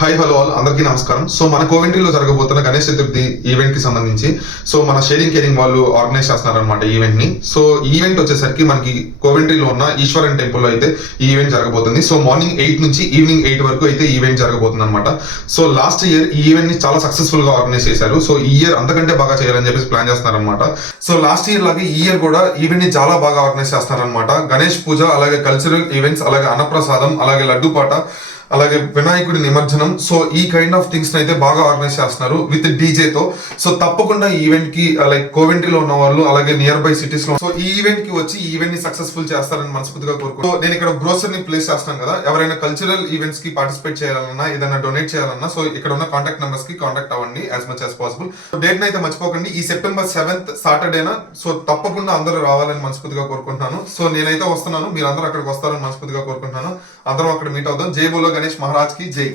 Hi hello all అందరికీ నమస్కారం. So మన కోవెంట్రీలో జరగబోతున్న గణేష్ చతుర్థి ఈవెంట్ కి సంబంధించి సో మన షేరింగ్ కేరింగ్ వాళ్ళు ఆర్గనైజ్ చేస్తున్నారనమాట ఈవెంట్ ని. సో ఈవెంట్ వచ్చేసరికి మనకి కోవెంట్రీలో ఉన్న ఈశ్వరన్ టెంపుల్ లో అయితే ఈ ఈవెంట్ జరగబోతుంది. సో మార్నింగ్ 8 నుంచి ఈవినింగ్ 8 వరకు అయితే ఈవెంట్ జరగబోతుంది అనమాట. సో లాస్ట్ ఇయర్ ఈ ఈవెంట్ ని చాలా సక్సెస్ఫుల్ గా ఆర్గనైజ్ చేశారు. సో ఈ ఇయర్ అంతకంటే బాగా చేయాలని చెప్పేసి ప్లాన్ చేస్తున్నారనమాట. సో లాస్ట్ ఇయర్ లాగే ఈ ఇయర్ కూడా ఈవెంట్ ని చాలా బాగా ఆర్గనైజ్ చేస్తున్నారనమాట. గణేష్ పూజ, అలాగే కల్చరల్ ఈవెంట్స్, అలాగే అన్నప్రసాదం, అలాగే లడ్డు పాట, అలాగే వినాయకుడి నిమజ్జనం. సో ఈ కైండ్ ఆఫ్ థింగ్స్ అయితే బాగా ఆర్గనైజ్ చేస్తున్నారు విత్ డీజే తో. సో తప్పకుండా ఈ ఈవెంట్ కి లైక్ కోవెంట్రీలో ఉన్న వాళ్ళు, అలాగే నియర్ బై సిటీస్ లో సో ఈ ఈవెంట్ కి వచ్చి ఈ ఈవెంట్ ని సక్సెస్ఫుల్ చేస్తారని మనస్ఫూర్తిగా కోరుకుంటూ నేను ఇక్కడ గ్రోసర్ ని ప్లేస్ చేస్తాను కదా. ఎవరైనా కల్చరల్ ఈవెంట్స్ కి పార్టిసిపేట్ చేయాలన్నా, ఏదైనా డొనేట్ చేయాలన్నా సో ఇక్కడ ఉన్న కాంటాక్ట్ నెంబర్స్ కి కాంటాక్ట్ అవ్వండి as much as possible. Date అయితే మర్చిపోకండి, ఈ సెప్టెంబర్ 7th సాటర్డేనా. సో తప్పకుండా అందరూ రావాలని మనస్ఫూర్తిగా కోరుకుంటున్నాను. సో నేనైతే వస్తున్నాను, మీరు అందరూ అక్కడికి వస్తారని మనస్ఫూర్తిగా కోరుకుంటున్నాను. అందరం అక్కడ మీట్ అవుదాం. జై బోలో గణేష్ మహారాజ్ కి జై.